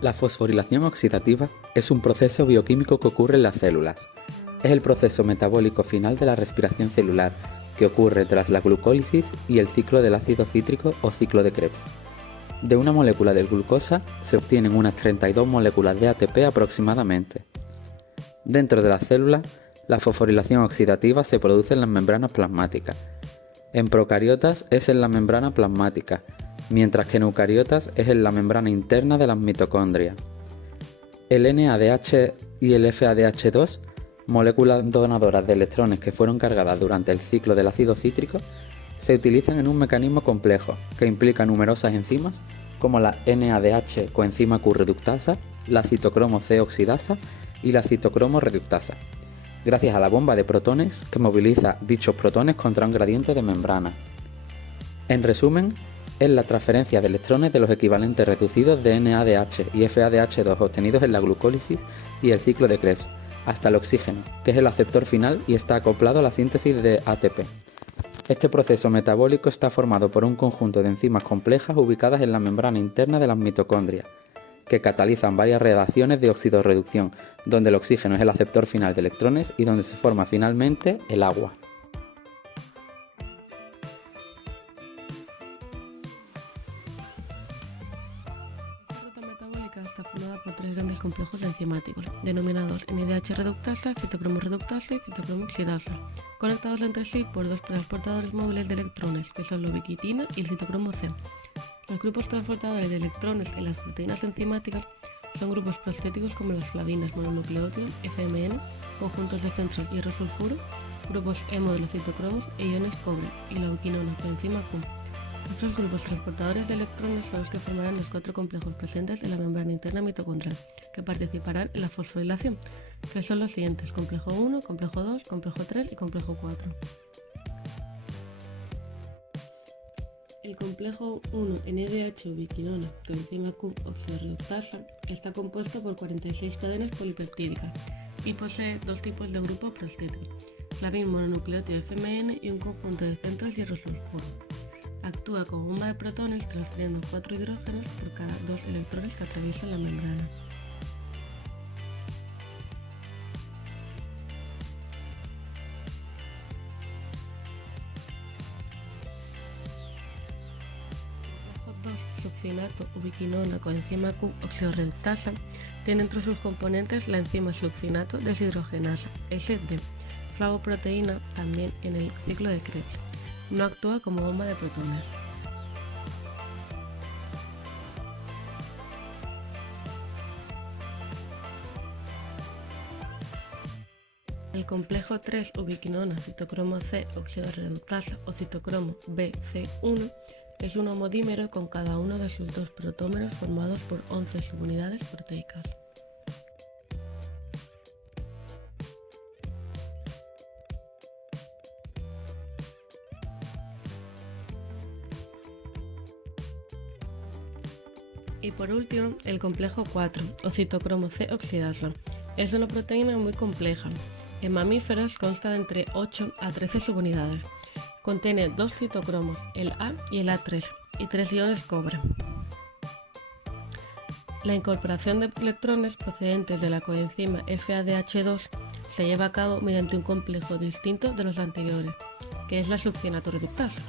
La fosforilación oxidativa es un proceso bioquímico que ocurre en las células. Es el proceso metabólico final de la respiración celular, que ocurre tras la glucólisis y el ciclo del ácido cítrico o ciclo de Krebs. De una molécula de glucosa se obtienen unas 32 moléculas de ATP aproximadamente. Dentro de las células, la fosforilación oxidativa se produce en las membranas plasmáticas. En procariotas es en la membrana plasmática, mientras que en eucariotas es en la membrana interna de las mitocondrias. El NADH y el FADH2, moléculas donadoras de electrones que fueron cargadas durante el ciclo del ácido cítrico, se utilizan en un mecanismo complejo que implica numerosas enzimas como la NADH coenzima Q reductasa, la citocromo C oxidasa y la citocromo reductasa, gracias a la bomba de protones que moviliza dichos protones contra un gradiente de membrana. En resumen, es la transferencia de electrones de los equivalentes reducidos de NADH y FADH2 obtenidos en la glucólisis y el ciclo de Krebs, hasta el oxígeno, que es el aceptor final y está acoplado a la síntesis de ATP. Este proceso metabólico está formado por un conjunto de enzimas complejas ubicadas en la membrana interna de las mitocondrias, que catalizan varias reacciones de oxidorreducción, donde el oxígeno es el aceptor final de electrones y donde se forma finalmente el agua. Esta ruta metabólica está formada por tres grandes complejos enzimáticos, denominados NADH reductasa, citocromo reductasa y citocromo oxidasa, conectados entre sí por dos transportadores móviles de electrones, que son la ubiquitina y el citocromo C. Los grupos transportadores de electrones en las proteínas enzimáticas son grupos prostéticos como las flavinas mononucleótido, FMN, conjuntos de centros hierro-sulfuro, grupos hemo de los citocromos e iones cobre y la ubiquinona coenzima Q. Estos grupos transportadores de electrones son los que formarán los cuatro complejos presentes en la membrana interna mitocondrial, que participarán en la fosforilación, que son los siguientes: complejo 1, complejo 2, complejo 3 y complejo 4. El complejo 1 NADH ubiquinona coenzima Q oxidorreductasa está compuesto por 46 cadenas polipeptídicas y posee dos tipos de grupos prostéticos, flavin mononucleótido FMN y un conjunto de centros hierro-sulfuro. Actúa como bomba de protones transfiriendo 4 hidrógenos por cada 2 electrones que atraviesan la membrana. Succinato ubiquinona coenzima Q oxidorreductasa tiene entre sus componentes la enzima succinato deshidrogenasa, SD, flavoproteína también en el ciclo de Krebs. No actúa como bomba de protones. El complejo 3 ubiquinona citocromo C oxidorreductasa o citocromo BC1 es un homodímero con cada uno de sus dos protómeros formados por 11 subunidades proteicas. Y por último, el complejo 4 o citocromo C oxidasa es una proteína muy compleja. En mamíferos consta de entre 8 a 13 subunidades. Contiene dos citocromos, el A y el A3, y 3 iones cobre. La incorporación de electrones procedentes de la coenzima FADH2 se lleva a cabo mediante un complejo distinto de los anteriores, que es la succinato reductasa.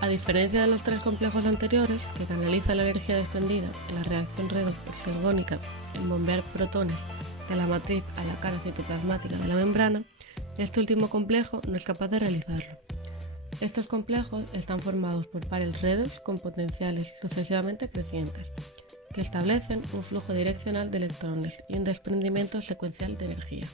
A diferencia de los tres complejos anteriores, que canalizan la energía desprendida en la reacción redox exergónica en bombear protones de la matriz a la cara citoplasmática de la membrana, este último complejo no es capaz de realizarlo. Estos complejos están formados por pares redox con potenciales sucesivamente crecientes, que establecen un flujo direccional de electrones y un desprendimiento secuencial de energía.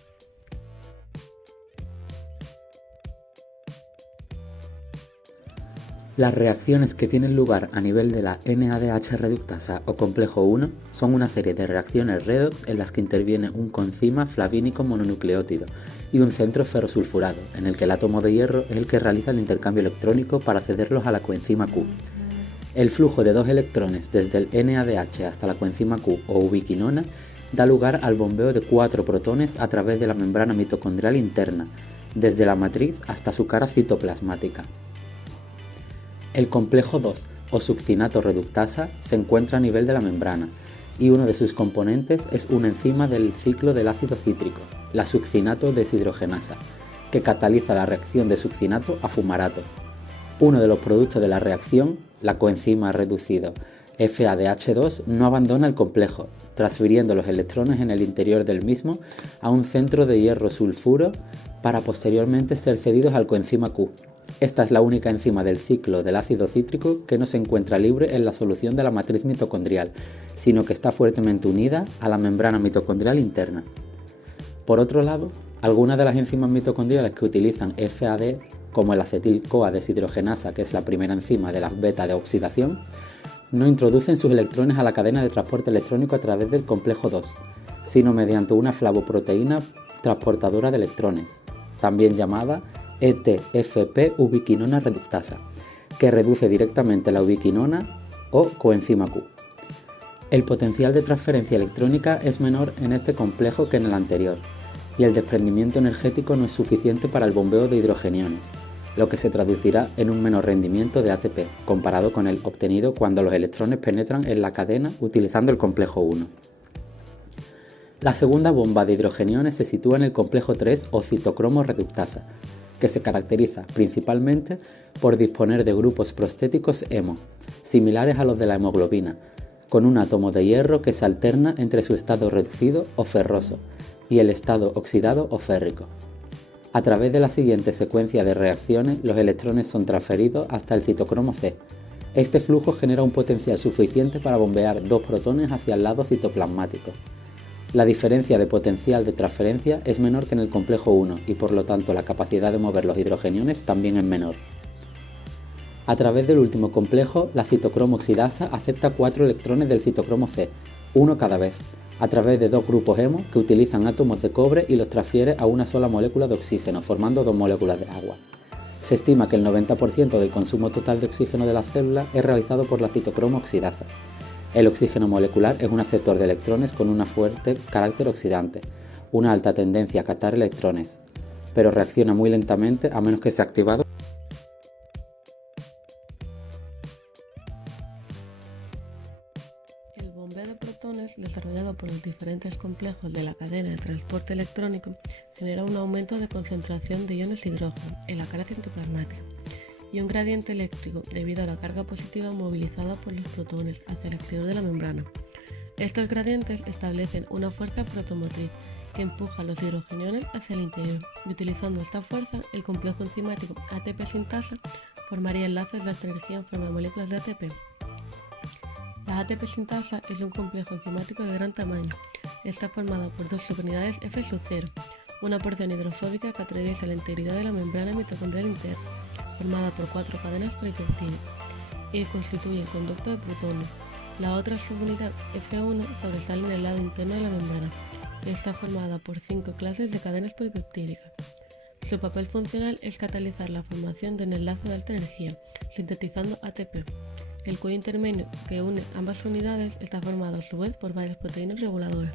Las reacciones que tienen lugar a nivel de la NADH reductasa o complejo 1 son una serie de reacciones redox en las que interviene un coenzima flavínico mononucleótido y un centro ferrosulfurado, en el que el átomo de hierro es el que realiza el intercambio electrónico para cederlos a la coenzima Q. El flujo de dos electrones desde el NADH hasta la coenzima Q o ubiquinona da lugar al bombeo de 4 protones a través de la membrana mitocondrial interna, desde la matriz hasta su cara citoplasmática. El complejo 2 o succinato reductasa se encuentra a nivel de la membrana y uno de sus componentes es una enzima del ciclo del ácido cítrico, la succinato deshidrogenasa, que cataliza la reacción de succinato a fumarato. Uno de los productos de la reacción, la coenzima reducido FADH2, no abandona el complejo, transfiriendo los electrones en el interior del mismo a un centro de hierro sulfuro para posteriormente ser cedidos al coenzima Q. Esta es la única enzima del ciclo del ácido cítrico que no se encuentra libre en la solución de la matriz mitocondrial, sino que está fuertemente unida a la membrana mitocondrial interna. Por otro lado, algunas de las enzimas mitocondriales que utilizan FAD, como el acetil-CoA deshidrogenasa, que es la primera enzima de la beta de oxidación, no introducen sus electrones a la cadena de transporte electrónico a través del complejo 2, sino mediante una flavoproteína transportadora de electrones, también llamada ETFP-ubiquinona reductasa, que reduce directamente la ubiquinona o coenzima Q. El potencial de transferencia electrónica es menor en este complejo que en el anterior, y el desprendimiento energético no es suficiente para el bombeo de hidrogeniones, lo que se traducirá en un menor rendimiento de ATP, comparado con el obtenido cuando los electrones penetran en la cadena utilizando el complejo 1. La segunda bomba de hidrogeniones se sitúa en el complejo 3 o citocromo reductasa, que se caracteriza principalmente por disponer de grupos prostéticos hemo, similares a los de la hemoglobina, con un átomo de hierro que se alterna entre su estado reducido o ferroso y el estado oxidado o férrico. A través de la siguiente secuencia de reacciones, los electrones son transferidos hasta el citocromo C. Este flujo genera un potencial suficiente para bombear 2 protones hacia el lado citoplasmático. La diferencia de potencial de transferencia es menor que en el complejo 1 y por lo tanto la capacidad de mover los hidrogeniones también es menor. A través del último complejo, la citocromo oxidasa acepta 4 electrones del citocromo C, uno cada vez, a través de 2 grupos hemo que utilizan átomos de cobre y los transfiere a una sola molécula de oxígeno, formando 2 moléculas de agua. Se estima que el 90% del consumo total de oxígeno de las células es realizado por la citocromo oxidasa. El oxígeno molecular es un aceptor de electrones con un fuerte carácter oxidante, una alta tendencia a captar electrones, pero reacciona muy lentamente a menos que sea activado. El bombeo de protones desarrollado por los diferentes complejos de la cadena de transporte electrónico genera un aumento de concentración de iones hidrógeno en la cara citoplasmática y un gradiente eléctrico debido a la carga positiva movilizada por los protones hacia el exterior de la membrana. Estos gradientes establecen una fuerza protomotriz que empuja los hidrogeniones hacia el interior y utilizando esta fuerza, el complejo enzimático ATP sintasa formaría enlaces de alta energía en forma de moléculas de ATP. La ATP sintasa es un complejo enzimático de gran tamaño. Está formada por 2 subunidades F0, una porción hidrofóbica que atraviesa la integridad de la membrana mitocondrial interna, formada por 4 cadenas polipeptídicas, y constituye el conducto de protones. La otra subunidad F1 sobresale en el lado interno de la membrana y está formada por 5 clases de cadenas polipeptídicas. Su papel funcional es catalizar la formación de un enlace de alta energía, sintetizando ATP. El cuello intermedio que une ambas unidades está formado a su vez por varias proteínas reguladoras.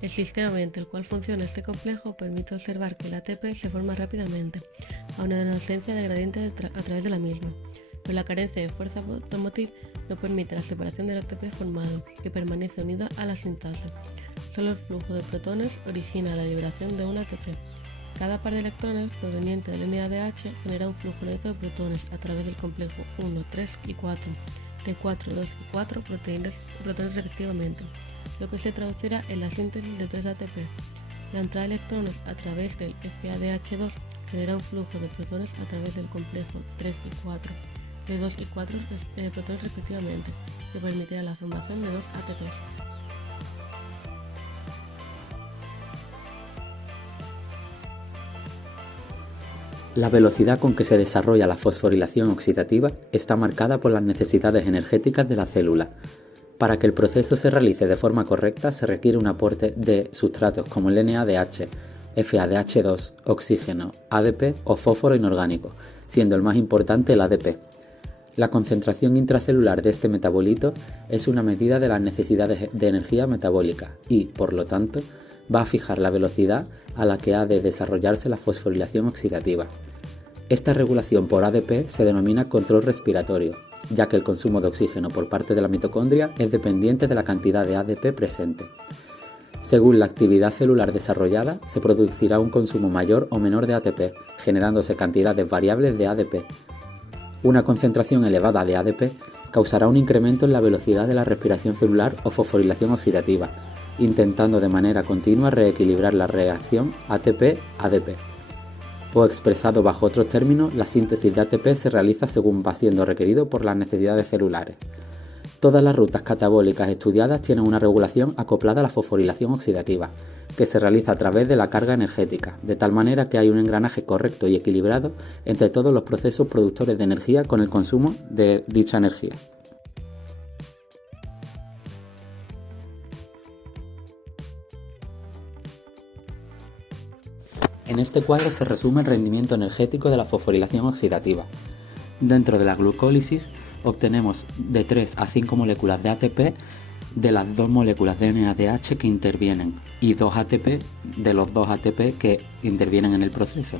El sistema mediante el cual funciona este complejo permite observar que el ATP se forma rápidamente, aun en ausencia de gradiente a través de la misma, pero la carencia de fuerza automotriz no permite la separación del ATP formado, que permanece unido a la sintasa. Solo el flujo de protones origina la liberación de un ATP. Cada par de electrones proveniente del NADH genera un flujo neto de protones a través del complejo 1, 3 y 4, de 4, 2 y 4 protones respectivamente, lo que se traducirá en la síntesis de 3 ATP. La entrada de electrones a través del FADH2 genera un flujo de protones a través del complejo 3 y 4, de 2 y 4 protones respectivamente, que permitirá la formación de 2 ATPs. La velocidad con que se desarrolla la fosforilación oxidativa está marcada por las necesidades energéticas de la célula. Para que el proceso se realice de forma correcta se requiere un aporte de sustratos como el NADH, FADH2, oxígeno, ADP o fósforo inorgánico, siendo el más importante el ADP. La concentración intracelular de este metabolito es una medida de las necesidades de energía metabólica y, por lo tanto, va a fijar la velocidad a la que ha de desarrollarse la fosforilación oxidativa. Esta regulación por ADP se denomina control respiratorio ya que el consumo de oxígeno por parte de la mitocondria es dependiente de la cantidad de ADP presente. Según la actividad celular desarrollada, se producirá un consumo mayor o menor de ATP, generándose cantidades variables de ADP. Una concentración elevada de ADP causará un incremento en la velocidad de la respiración celular o fosforilación oxidativa, intentando de manera continua reequilibrar la reacción ATP-ADP. O expresado bajo otros términos, la síntesis de ATP se realiza según va siendo requerido por las necesidades celulares. Todas las rutas catabólicas estudiadas tienen una regulación acoplada a la fosforilación oxidativa, que se realiza a través de la carga energética, de tal manera que hay un engranaje correcto y equilibrado entre todos los procesos productores de energía con el consumo de dicha energía. En este cuadro se resume el rendimiento energético de la fosforilación oxidativa. Dentro de la glucólisis obtenemos de 3 a 5 moléculas de ATP de las 2 moléculas de NADH que intervienen y 2 ATP de los 2 ATP que intervienen en el proceso.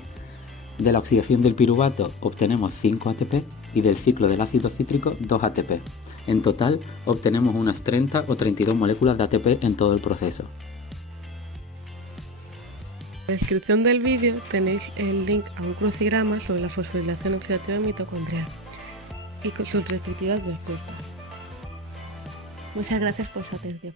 De la oxidación del piruvato obtenemos 5 ATP y del ciclo del ácido cítrico 2 ATP. En total obtenemos unas 30 o 32 moléculas de ATP en todo el proceso. En la descripción del vídeo tenéis el link a un crucigrama sobre la fosforilación oxidativa mitocondrial y con sus respectivas respuestas. Muchas gracias por su atención.